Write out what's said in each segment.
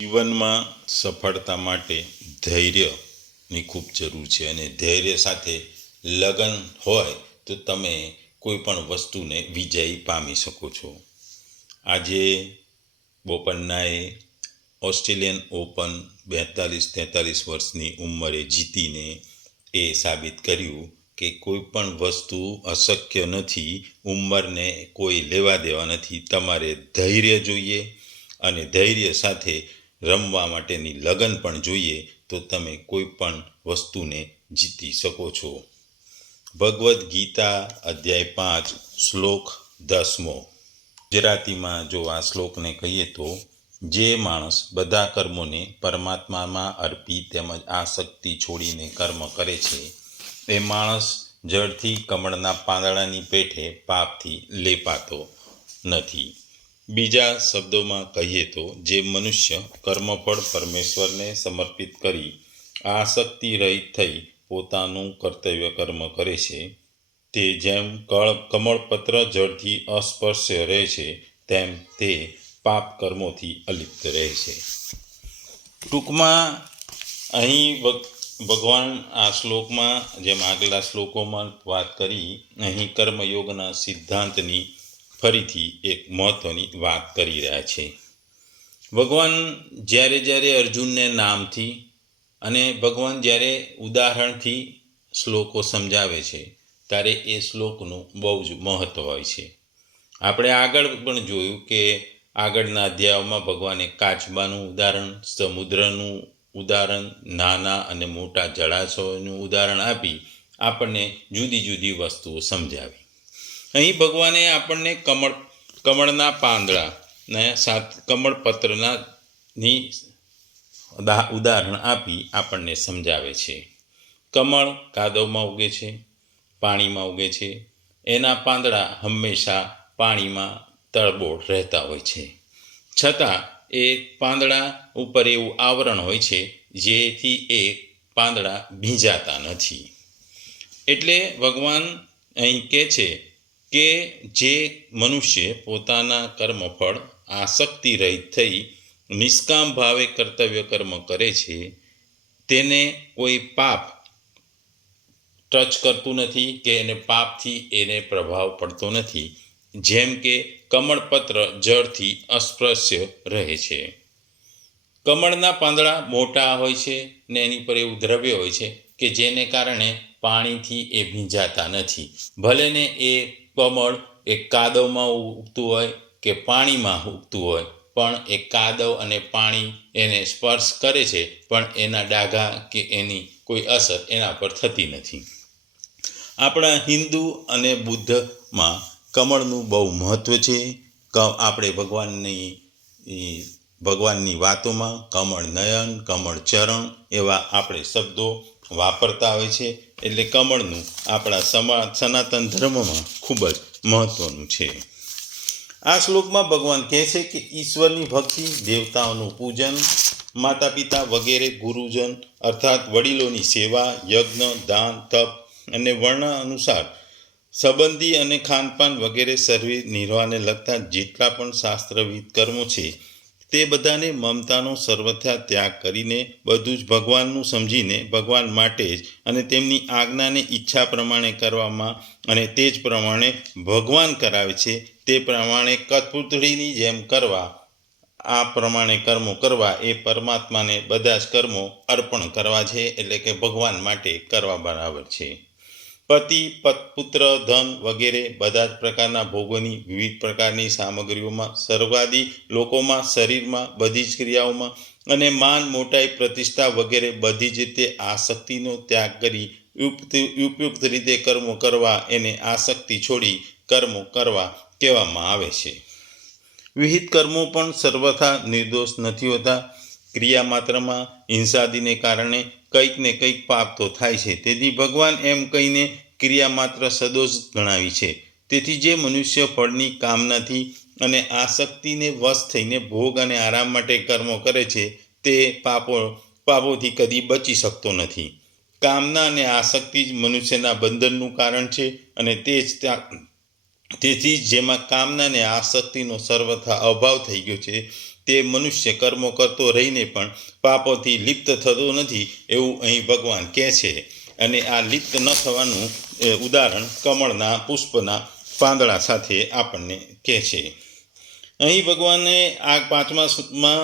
જીવનમાં સફળતા માટે ધૈર્યની ખૂબ જરૂર છે અને ધૈર્ય સાથે લગન હોય તો તમે કોઈ પણ વસ્તુને વિજયી પામી શકો છો. આજે બોપન્નાએ ઓસ્ટ્રેલિયન ઓપન 42-43 વર્ષની ઉંમરે જીતીને એ સાબિત કર્યું કે કોઈ પણ વસ્તુ અશક્ય નથી. ઉંમરને કોઈ લેવા દેવા નથી. તમારે ધૈર્ય જોઈએ અને ધૈર્ય સાથે રમવા માટેની લગન પણ જોઈએ તો તમે કોઈ પણ વસ્તુને જીતી શકો છો. ભગવદ્ ગીતા અધ્યાય 5 શ્લોક 10. ગુજરાતીમાં જો આ શ્લોકને કહીએ તો, જે માણસ બધા કર્મોને પરમાત્મામાં અર્પી તેમજ આસક્તિ છોડીને કર્મ કરે છે એ માણસ જળથી કમળના પાંદડાની પેઠે પાપથી લેપાતો નથી. બીજા શબ્દોમાં કહીએ તો, જે મનુષ્ય કર્મફળ પરમેશ્વરને સમર્પિત કરી આસક્તિ રહિત થઈ પોતાનું કર્તવ્ય કર્મ કરે છે તે જેમ કમળપત્ર જળથી અસ્પર્શ્ય રહે છે તેમ તે પાપ કર્મોથી અલિપ્ત રહે છે. ટૂંકમાં અહીં ભગવાન આ શ્લોકમાં જેમ આગલા શ્લોકોમાં વાત કરી, અહીં કર્મયોગના સિદ્ધાંતની ફરીથી એક મહત્વની વાત કરી રહ્યા છે. ભગવાન જ્યારે અર્જુનને નામથી અને ભગવાન જ્યારે ઉદાહરણથી શ્લોકો સમજાવે છે ત્યારે એ શ્લોકનું બહુ જ મહત્ત્વ હોય છે. આપણે આગળ પણ જોયું કે આગળના અધ્યાયોમાં ભગવાને કાચબાનું ઉદાહરણ, સમુદ્રનું ઉદાહરણ, નાના અને મોટા જળાશયોનું ઉદાહરણ આપી આપણને જુદી જુદી વસ્તુઓ સમજાવી. અહીં ભગવાને આપણને કમળના પાંદડા ને કમળપત્રની ઉદાહરણ આપી આપણને સમજાવે છે. કમળ કાદવમાં ઉગે છે, પાણીમાં ઉગે છે. એના પાંદડા હંમેશા પાણીમાં તળબોળ રહેતા હોય છે. છતાં એ પાંદડા ઉપર એવું આવરણ હોય છે જેથી એ પાંદડા ભીંજાતા નથી. એટલે ભગવાન અહીં કહે છે કે જે મનુષ્ય પોતાના કર્મફળ આસક્તિ રહિત થઈ નિષ્કામ ભાવે કર્તવ્ય કર્મ કરે છે તેને કોઈ પાપ ટચ કરતું નથી કે એને પાપથી એને પ્રભાવ પડતો નથી. જેમ કે કમળપત્ર જળથી અસ્પૃશ્ય રહે છે. કમળના પાંદડા મોટા હોય છે ને એની પર એવું દ્રવ્ય હોય છે કે જેને કારણે પાણીથી એ ભીંજાતા નથી. ભલે ને એ કમળ એ કાદવમાં ઉગતું હોય કે પાણીમાં ઉગતું હોય, પણ એ કાદવ અને પાણી એને સ્પર્શ કરે છે પણ એના ડાઘા કે એની કોઈ અસર એના પર થતી નથી. આપણા હિન્દુ અને બુદ્ધમાં કમળનું બહુ મહત્ત્વ છે. આપણે ભગવાનની વાતોમાં કમળ નયન, કમળ ચરણ એવા આપણે શબ્દો વાપરતા હોય છે. એટલે કમળનું આપણા સનાતન ધર્મમાં ખૂબ જ મહત્ત્વનું છે. આ શ્લોકમાં ભગવાન કહે છે કે ઈશ્વરની ભક્તિ, દેવતાઓનું પૂજન, માતા પિતા વગેરે ગુરુજન અર્થાત વડીલોની સેવા, યજ્ઞ, દાન, તપ અને વર્ણ અનુસાર સંબંધી અને ખાનપાન વગેરે સર્વે નિર્વાહને લગતા જેટલા પણ શાસ્ત્રવિદ કર્મો છે તે બધાને મમતાનો સર્વથા ત્યાગ કરીને બધું જ ભગવાનનું સમજીને ભગવાન માટે જ અને તેમની આજ્ઞાને ઈચ્છા પ્રમાણે કરવામાં અને તે જ પ્રમાણે ભગવાન કરાવે છે તે પ્રમાણે કઠપૂતળીની જેમ કરવા, આ પ્રમાણે કર્મો કરવા એ પરમાત્માને બધા જ કર્મો અર્પણ કરવા છે. એટલે કે ભગવાન માટે કરવા બરાબર છે. પતિ, પુત્ર, ધન વગેરે બધા જ પ્રકારના ભોગોની વિવિધ પ્રકારની સામગ્રીઓમાં, સર્વાદી લોકોમાં, શરીરમાં, બધી જ ક્રિયાઓમાં અને માન, મોટાઈ, પ્રતિષ્ઠા વગેરે બધી જ રીતે આસક્તિનો ત્યાગ કરી ઉપયુક્ત રીતે કર્મો કરવા એને આસક્તિ છોડી કર્મો કરવા કહેવામાં આવે છે. વિહિત કર્મો પણ સર્વથા નિર્દોષ નથી હોતા. ક્રિયા માત્રમાં હિંસાદીને કારણે કંઈક ને કંઈક પાપ તો થાય છે. તેથી ભગવાન એમ કહીને ક્રિયા માત્ર સદોષ ગણાવી છે. તેથી જે મનુષ્ય ફળની કામનાથી અને આસક્તિને વશ થઈને ભોગ અને આરામ માટે કર્મો કરે છે તે પાપોથી કદી બચી શકતો નથી. કામના અને આસક્તિ જ મનુષ્યના બંધનનું કારણ છે અને તેથી જ જેમાં કામના અને આસક્તિનો સર્વથા અભાવ થઈ ગયો છે તે મનુષ્ય કર્મો કરતો રહીને પણ પાપોથી લિપ્ત થતો નથી એવું અહીં ભગવાન કહે છે. અને આ લિપ્ત ન થવાનું ઉદાહરણ કમળના પુષ્પના પાંદડા સાથે આપણને કહે છે. અહીં ભગવાને આ 5મા સૂક્તમાં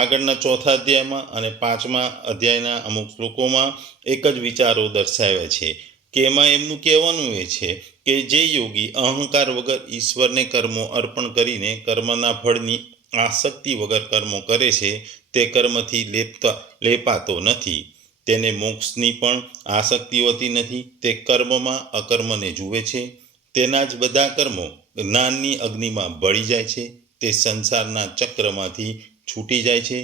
આગળના 4થા અધ્યાયમાં અને 5મા અધ્યાયના અમુક શ્લોકોમાં એક જ વિચારો દર્શાવ્યા છે કે એમાં એમનું કહેવાનું એ છે કે જે યોગી અહંકાર વગર ઈશ્વરને કર્મો અર્પણ કરીને કર્મના ફળની આસક્તિ વગર કર્મો કરે છે તે કર્મથી લેપાતો નથી. તેને મોક્ષની પણ આસક્તિ હોતી નથી. તે કર્મમાં અકર્મને જુએ છે. તેના જ બધા કર્મો જ્ઞાનની અગ્નિમાં બળી જાય છે. તે સંસારના ચક્રમાંથી છૂટી જાય છે.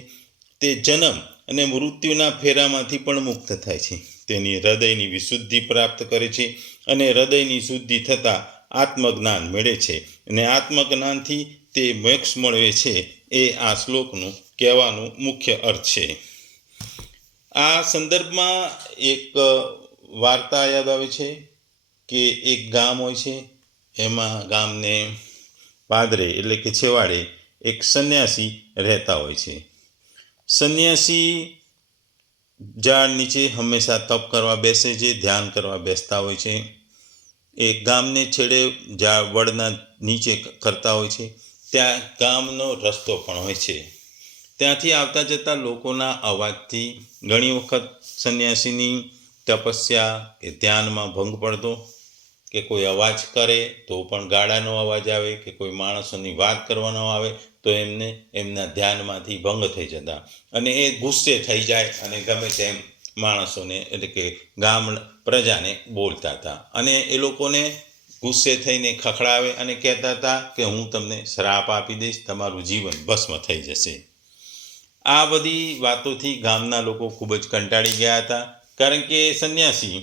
તે જન્મ અને મૃત્યુના ફેરામાંથી પણ મુક્ત થાય છે. તેની હૃદયની વિશુદ્ધિ પ્રાપ્ત કરે છે અને હૃદયની શુદ્ધિ થતાં આત્મજ્ઞાન મેળવે છે અને આત્મજ્ઞાનથી તે મોક્ષ મળે છે. એ આ શ્લોકનું કહેવાનું મુખ્ય અર્થ છે. આ સંદર્ભમાં એક વાર્તા યાદ આવે છે કે એક ગામ હોય છે. એમાં ગામને પાદરે એટલે કે છેવાડે એક સંન્યાસી રહેતા હોય છે. સંન્યાસી ઝાડ નીચે હંમેશા તપ કરવા બેસે છે, ધ્યાન કરવા બેસતા હોય છે. એ ગામને છેડે વડના નીચે કરતા હોય છે. ત્યાં ગામનો રસ્તો પણ હોય છે. ત્યાંથી આવતા જતા લોકોના અવાજથી ઘણી વખત સંન્યાસીની તપસ્યા કે ધ્યાનમાં ભંગ પડતો, કે કોઈ અવાજ કરે તો પણ ગાડાનો અવાજ આવે, કે કોઈ માણસોની વાત કરવાનો આવે તો એમને એમના ધ્યાનમાંથી ભંગ થઈ જતા અને એ ગુસ્સે થઈ જાય અને ગમે તેમ માણસોને એટલે કે ગામ પ્રજાને બોલતા હતા અને એ લોકોને ગુસ્સે થઈને ખખડાવે અને કહેતા હતા કે હું તમને શ્રાપ આપી દઈશ, તમારું જીવન ભસ્મ થઈ જશે. આ બધી વાતોથી ગામના લોકો ખૂબ જ કંટાળી ગયા હતા, કારણ કે સંન્યાસી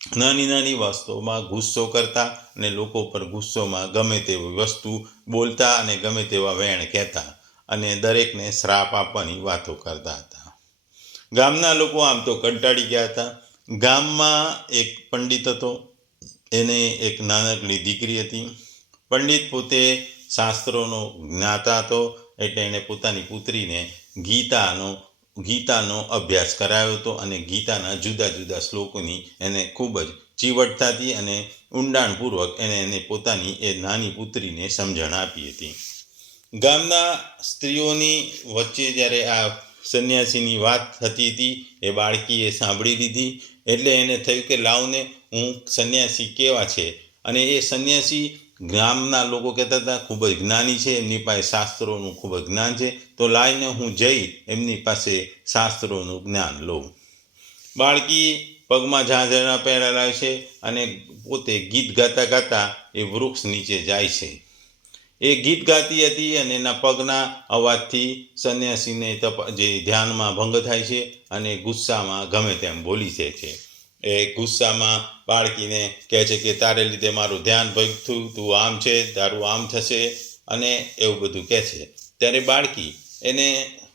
નાની નાની વસ્તુઓમાં ગુસ્સો કરતા અને લોકો પર ગુસ્સોમાં ગમે તેવી વસ્તુ બોલતા અને ગમે તેવા વેણ કહેતા અને દરેકને શ્રાપ આપવાની વાતો કરતા હતા. ગામના લોકો આમ તો કંટાળી ગયા હતા. ગામમાં એક પંડિત હતો. એને એક નાનકડી દીકરી હતી. પંડિત પોતે શાસ્ત્રોનો જ્ઞાતા હતો, એટલે એણે પોતાની પુત્રીને ગીતાનો અભ્યાસ કરાવ્યો હતો અને ગીતાના જુદા જુદા શ્લોકોની એને ખૂબ જ ચીવટ થતી અને ઊંડાણપૂર્વક એને પોતાની એ નાની પુત્રીને સમજણ આપી હતી. ગામના સ્ત્રીઓની વચ્ચે જ્યારે આ સંન્યાસીની વાત થતી હતી એ બાળકીએ સાંભળી લીધી. એટલે એને થયું કે લાવને હું સંન્યાસી કેવા છે. અને એ સંન્યાસી ગામના લોકો કહેતા હતા ખૂબ જ જ્ઞાની છે, એમની પાસે શાસ્ત્રોનું ખૂબ જ જ્ઞાન છે, તો લાવીને હું જઈ એમની પાસે શાસ્ત્રોનું જ્ઞાન લઉં. બાળકી પગમાં ઝાંઝરણા પહેરેલા છે અને પોતે ગીત ગાતા ગાતા એ વૃક્ષ નીચે જાય છે. એ ગીત ગાતી હતી અને એના પગના અવાજથી સંન્યાસીને જે ધ્યાનમાં ભંગ થાય છે અને ગુસ્સામાં ગમે તેમ બોલી જાય છે. એ ગુસ્સામાં બાળકીને કહે છે કે તારે લીધે મારું ધ્યાન ભંગ થયું, તું આમ છે, તારું આમ થશે અને એવું બધું કહે છે. ત્યારે બાળકી એને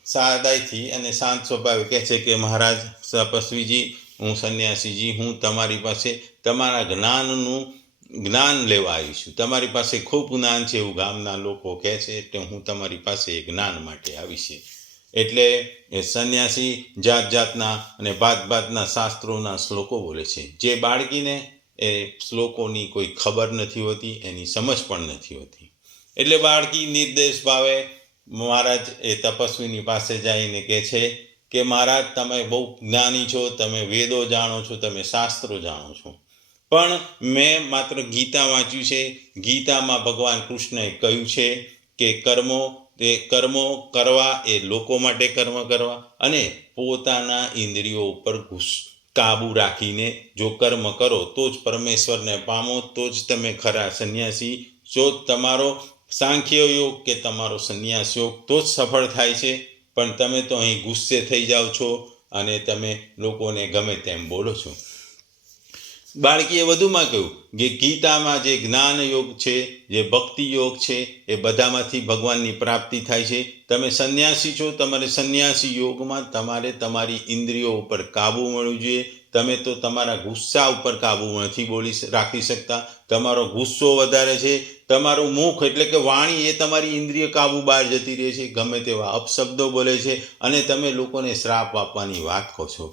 સાદાઈથી અને શાંત સ્વભાવે કહે છે કે મહારાજ તપસ્વીજી, હું સંન્યાસીજી, હું તમારી પાસે તમારા જ્ઞાન લેવા આવી છું. તમારી પાસે ખૂબ જ્ઞાન છે એવું ગામના લોકો કહે છે, એટલે હું તમારી પાસે જ્ઞાન માટે આવી છે. એટલે એ સંન્યાસી જાત જાતના અને ભાત ભાતના શાસ્ત્રોના શ્લોકો બોલે છે. જે બાળકીને એ શ્લોકોની કોઈ ખબર નથી હોતી, એની સમજ પણ નથી હોતી. એટલે બાળકી નિર્દેશ ભાવે મહારાજ એ તપસ્વીની પાસે જઈને કહે છે કે મહારાજ તમે બહુ જ્ઞાની છો, તમે વેદો જાણો છો, તમે શાસ્ત્રો જાણો છો, પણ મેં માત્ર ગીતા વાંચ્યું છે. ગીતામાં ભગવાન કૃષ્ણએ કહ્યું છે કે કર્મો કરવા એ લોકો માટે કર્મ કરવા અને પોતાના ઇન્દ્રિયો ઉપર કાબુ રાખીને જો કર્મ કરો તો જ પરમેશ્વરને પામો, તો જ તમે ખરા સંન્યાસી. જો તમારો સાંખ્ય યોગ કે તમારો સંન્યાસ યોગ તો જ સફળ થાય છે. પણ તમે તો અહીં ગુસ્સે થઈ જાઓ છો અને તમે લોકોને ગમે તેમ બોલો છો. બાળકીએ વધુમાં કહ્યું કે ગીતામાં જે જ્ઞાન યોગ છે, જે ભક્તિ યોગ છે, એ બધામાંથી ભગવાનની પ્રાપ્તિ થાય છે. તમે સંન્યાસી છો, તમારે સંન્યાસી યોગમાં તમારે તમારી ઇન્દ્રિયો ઉપર કાબુ મળવું જોઈએ. તમે તો તમારા ગુસ્સા ઉપર કાબુ નથી રાખી શકતા. તમારો ગુસ્સો વધારે છે. તમારું મુખ એટલે કે વાણી એ તમારી ઇન્દ્રિય કાબુ બહાર જતી રહે છે. ગમે તેવા અપશબ્દો બોલે છે અને તમે લોકોને શ્રાપ આપવાની વાત કહો છો.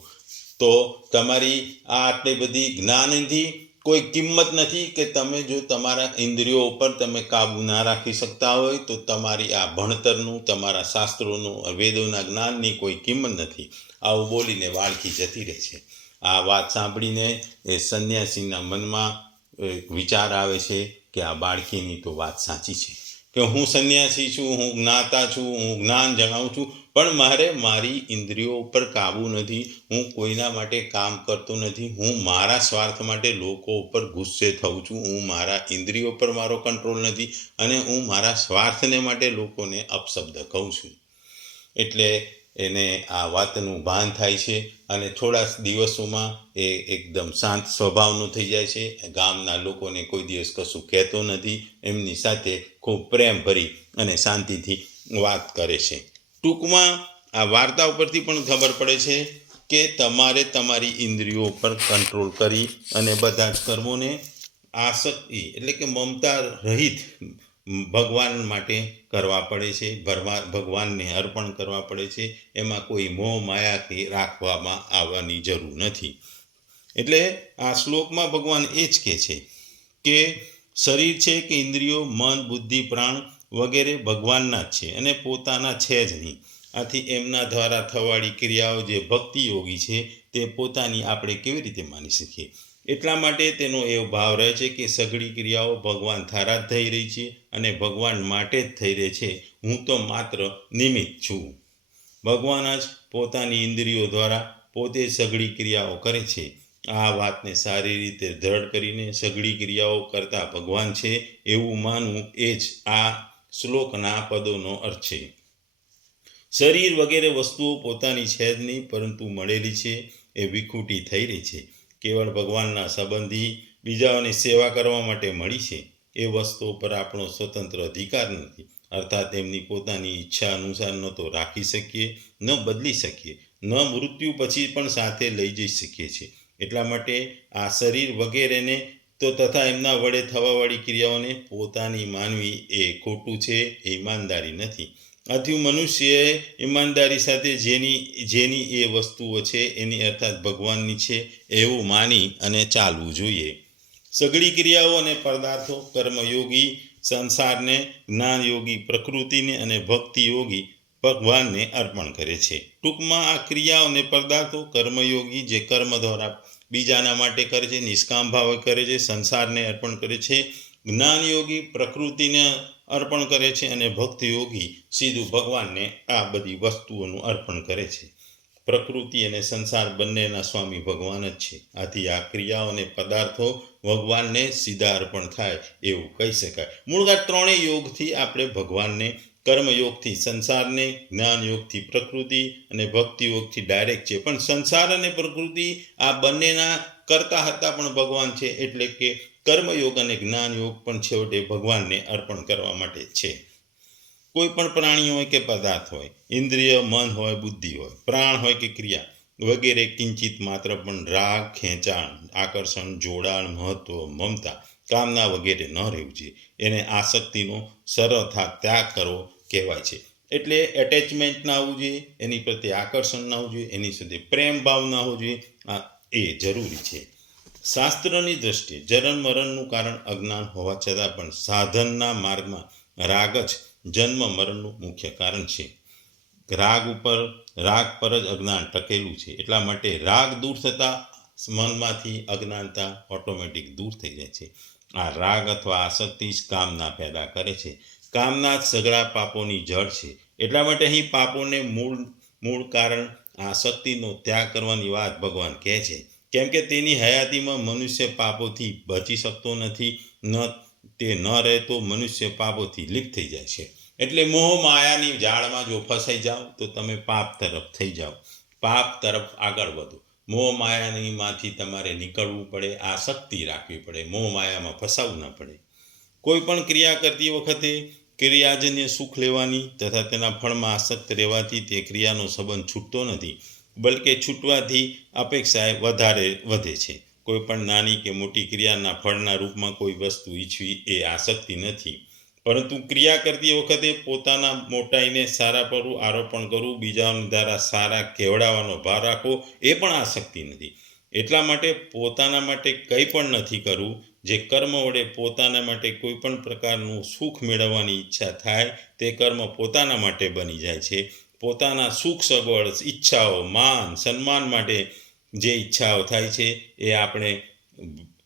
તો તમારી આ આટલી બધી જ્ઞાનથી કોઈ કિંમત નથી કે તમે જો તમારા ઇન્દ્રિયો ઉપર તમે કાબુ ના રાખી શકતા હોય તો તમારી આ ભણતરનું, તમારા શાસ્ત્રોનું, વેદોના જ્ઞાનની કોઈ કિંમત નથી. આવું બોલીને બાળકી જતી રહે છે. આ વાત સાંભળીને એ સંન્યાસીના મનમાં વિચાર આવે છે કે આ બાળકીની તો વાત સાચી છે કે હું સંન્યાસી છું, હું જ્ઞાતા છું, હું જ્ઞાન જણાવું છું, પણ મારે મારી ઇન્દ્રિયો ઉપર કાબુ નથી. હું કોઈના માટે કામ કરતો નથી. હું મારા સ્વાર્થ માટે લોકો ઉપર ગુસ્સે થઉં છું. હું મારા ઇન્દ્રિયો પર મારો કંટ્રોલ નથી અને હું મારા સ્વાર્થને માટે લોકોને અપશબ્દ કહું છું. એટલે એને આ વાતનું ભાન થાય છે અને થોડા દિવસોમાં એ એકદમ શાંત સ્વભાવનું થઈ જાય છે. ગામના લોકોને કોઈ દિવસ કશું કહેતો નથી. એમની સાથે ખૂબ પ્રેમ ભરી અને શાંતિથી વાત કરે છે. ટૂંકમાં આ વાર્તા ઉપરથી પણ ખબર પડે છે કે તમારે તમારી ઇન્દ્રિયો પર કંટ્રોલ કરી અને બધા જ કર્મોને આસક્તિ એટલે કે મમતા રહિત ભગવાન માટે કરવા પડે છે. ભગવાનને અર્પણ કરવા પડે છે. એમાં કોઈ મોહ માયા રાખવામાં આવવાની જરૂર નથી. એટલે આ શ્લોકમાં ભગવાન એ જ કહે છે કે શરીર છે કે ઇન્દ્રિયો, મન, બુદ્ધિ, પ્રાણ વગેરે ભગવાનના જ છે અને પોતાના છે જ નહીં. આથી એમના દ્વારા થવાળી ક્રિયાઓ જે ભક્તિ યોગી છે તે પોતાની આપણે કેવી રીતે માની શકીએ? એટલા માટે તેનો એવો ભાવ રહે છે કે સઘળી ક્રિયાઓ ભગવાન દ્વારા જ થઈ રહી છે અને ભગવાન માટે જ થઈ રહી છે. હું તો માત્ર નિમિત્ત છું. ભગવાન જ પોતાની ઇન્દ્રિયો દ્વારા પોતે સઘળી ક્રિયાઓ કરે છે. આ વાતને સારી રીતે દ્રઢ કરીને સઘળી ક્રિયાઓ કરતા ભગવાન છે એવું માનવું એ જ આ શ્લોકના પદોનો અર્થ છે. શરીર વગેરે વસ્તુઓ પોતાની છે જ નહીં, પરંતુ મળેલી છે એ વિખૂટી થઈ રહી છે. કેવળ ભગવાનના સંબંધી બીજાઓની સેવા કરવા માટે મળી છે. એ વસ્તુઓ પર આપણો સ્વતંત્ર અધિકાર નથી. અર્થાત એમની પોતાની ઈચ્છા અનુસાર ન તો રાખી શકીએ, ન બદલી શકીએ, ન મૃત્યુ પછી પણ સાથે લઈ જઈ શકીએ છીએ. એટલા માટે આ શરીર વગેરેને તો તથા એમના વડે થવાવાળી ક્રિયાઓને પોતાની માનવી એ ખોટું છે, એ ઈમાનદારી નથી. આથી મનુષ્યએ ઈમાનદારી સાથે જેની એ વસ્તુઓ છે એની અર્થાત ભગવાનની છે એવું માની અને ચાલવું જોઈએ. સઘળી ક્રિયાઓ અને પદાર્થો કર્મયોગી સંસારને, જ્ઞાનયોગી પ્રકૃતિને અને ભક્તિ યોગી ભગવાનને અર્પણ કરે છે. ટૂંકમાં આ ક્રિયાઓ અને પદાર્થો કર્મયોગી જે કર્મ દ્વારા બીજાના માટે કરે છે, નિષ્કામ ભાવે કરે છે, સંસારને અર્પણ કરે છે. જ્ઞાનયોગી પ્રકૃતિને અર્પણ કરે છે અને ભક્તિ યોગી સીધું ભગવાનને આ બધી વસ્તુઓનું અર્પણ કરે છે. પ્રકૃતિ અને સંસાર બંનેના સ્વામી ભગવાન જ છે. આથી આ ક્રિયાઓ અને પદાર્થો ભગવાનને સીધા અર્પણ થાય એવું કહી શકાય. મૂળ આ ત્રણેય યોગથી આપણે ભગવાનને, કર્મયોગથી સંસારને, જ્ઞાન યોગથી પ્રકૃતિ અને ભક્તિ યોગથી ડાયરેક્ટ છે. પણ સંસાર અને પ્રકૃતિ આ બંનેના કરતા હતા પણ ભગવાન છે. એટલે કે કર્મયોગ અને જ્ઞાન યોગ પણ છેવટે ભગવાનને અર્પણ કરવા માટે છે. કોઈ પણ પ્રાણી હોય કે પદાર્થ હોય, ઇન્દ્રિય, મન હોય, બુદ્ધિ હોય, પ્રાણ હોય કે ક્રિયા વગેરે કિંચિત માત્ર પણ રાગ, ખેંચાણ, આકર્ષણ, જોડાણ, મહત્વ, મમતા, કામના વગેરે ન રહેવું જોઈએ. એને આસક્તિનો સર્વથા ત્યાગ કરવો કહેવાય છે. એટલે એટેચમેન્ટ ના આવવું જોઈએ, એની પ્રત્યે આકર્ષણ ના આવવું જોઈએ, એની સાથે પ્રેમ ભાવ ના હોવો જોઈએ. આ એ જરૂરી છે. શાસ્ત્રની દ્રષ્ટિએ જન્મ મરણનું કારણ અજ્ઞાન હોવા છતાં પણ સાધનના માર્ગમાં રાગ જ જન્મ મરણનું મુખ્ય કારણ છે. રાગ પર જ અજ્ઞાન ટકેલું છે. એટલા માટે રાગ દૂર થતાં મનમાંથી અજ્ઞાનતા ઓટોમેટિક દૂર થઈ જાય છે. આ રાગ અથવા આસક્તિ જ કામના પેદા કરે છે. કામના જ સઘળા પાપોની જડ છે. એટલા માટે અહીં પાપોને મૂળ કારણ આસક્તિનો ત્યાગ કરવાની વાત ભગવાન કહે છે. કેમ કે તેની હયાતીમાં મનુષ્ય પાપોથી બચી શકતો નથી. તે ન રહેતો મનુષ્ય પાપોથી લિપ્ત થઈ જાય છે. એટલે મોહ માયાની જાળમાં જો ફસાઈ જાઓ તો તમે પાપ તરફ થઈ જાઓ, પાપ તરફ આગળ વધો. મોહ માયાનીમાંથી તમારે નીકળવું પડે, આસક્તિ રાખવી પડે, મોહ માયામાં ફસાવવું ન પડે. કોઈ પણ ક્રિયા કરતી વખતે ક્રિયાજન્ય સુખ લેવાની તથા તેના ફળમાં આસક્ત રહેવાથી તે ક્રિયાનો સંબંધ છૂટતો નથી, બલકે છૂટવાથી અપેક્ષાએ વધારે વધે છે. કોઈ પણ નાની કે મોટી ક્રિયાના ફળના રૂપમાં કોઈ વસ્તુ ઈચ્છવી એ આસક્તિ નથી, પરંતુ ક્રિયા કરતી વખતે પોતાના મોટાઈને સારા પરનું આરોપણ કરવું, બીજાઓની દ્વારા સારા કહેવડાવવાનો ભાર રાખવો એ પણ આસક્તિ નથી. એટલા માટે પોતાના માટે કંઈ પણ નથી કરવું. જે કર્મ વડે પોતાના માટે કોઈ પણ પ્રકારનું સુખ મેળવવાની ઈચ્છા થાય તે કર્મ પોતાના માટે બની જાય છે. પોતાના સુખ સગવડ, ઈચ્છાઓ, માન સન્માન માટે જે ઈચ્છાઓ થાય છે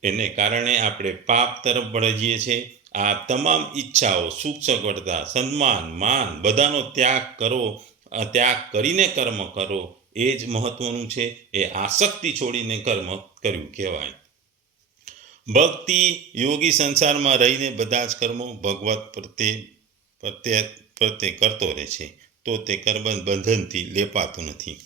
એને કારણે આપણે પાપ તરફ વળીએ છીએ. આ તમામ ઈચ્છાઓ, સુખ સગવડતા, સન્માન, માન બધાનો ત્યાગ કરીને કર્મ કરો એ જ મહત્વનું છે. એ આસક્તિ છોડીને કર્મ કર્યું કહેવાય. ભક્તિ યોગી સંસારમાં રહીને બધા જ કર્મો ભગવત પ્રત્યે કરતો રહે છે, તો તે કર્મ બંધનથી લેપાતું નથી.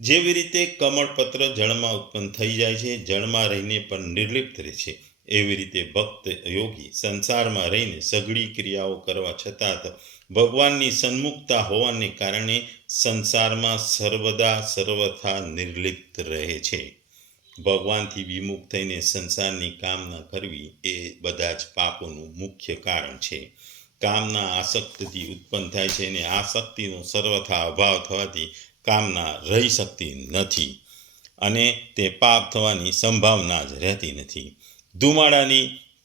જેવી રીતે કમળપત્ર જળમાં ઉત્પન્ન થઈ જાય છે, જળમાં રહીને પણ નિર્લિપ્ત રહે છે, એવી રીતે ભક્ત યોગી સંસારમાં રહીને સઘળી ક્રિયાઓ કરવા છતાં ભગવાનની સન્મુખતા હોવાને કારણે સંસારમાં સર્વદા સર્વથા નિર્લિપ્ત રહે છે. ભગવાનથી વિમુખ થઈને સંસારની કામના કરવી એ બધા જ પાપોનું મુખ્ય કારણ છે. કામના આસક્તિથી ઉત્પન્ન થાય છે અને આસક્તિનો સર્વથા અભાવ થવાથી કામના રહી શકતી નથી અને તે પાપ થવાની સંભાવના જ રહેતી નથી.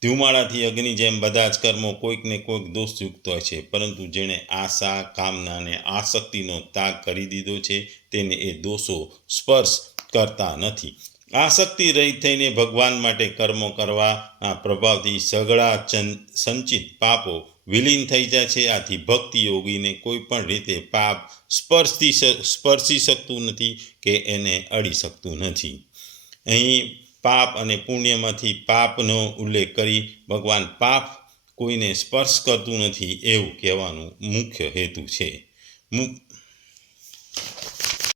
ધુમાડાથી અગ્નિ જેમ બધા જ કર્મો કોઈક ને કોઈક દોષયુક્ત હોય છે, પરંતુ જેણે આશા, કામના અને આસક્તિનો ત્યાગ કરી દીધો છે તેને એ દોષો સ્પર્શ કરતા નથી. આસક્તિ રહિત થઈને ભગવાન માટે કર્મો કરવાના પ્રભાવથી સઘળા સંચિત પાપો વિલીન થઈ જાય છે. આથી ભક્તિ યોગીને કોઈ પણ રીતે પાપ સ્પર્શી શકતું નથી કે એને અડી શકતું નથી. અહીં પાપ અને પુણ્યમાંથી પાપનો ઉલ્લેખ કરી ભગવાન પાપ કોઈને સ્પર્શ કરતું નથી એવું કહેવાનું મુખ્ય હેતુ છે.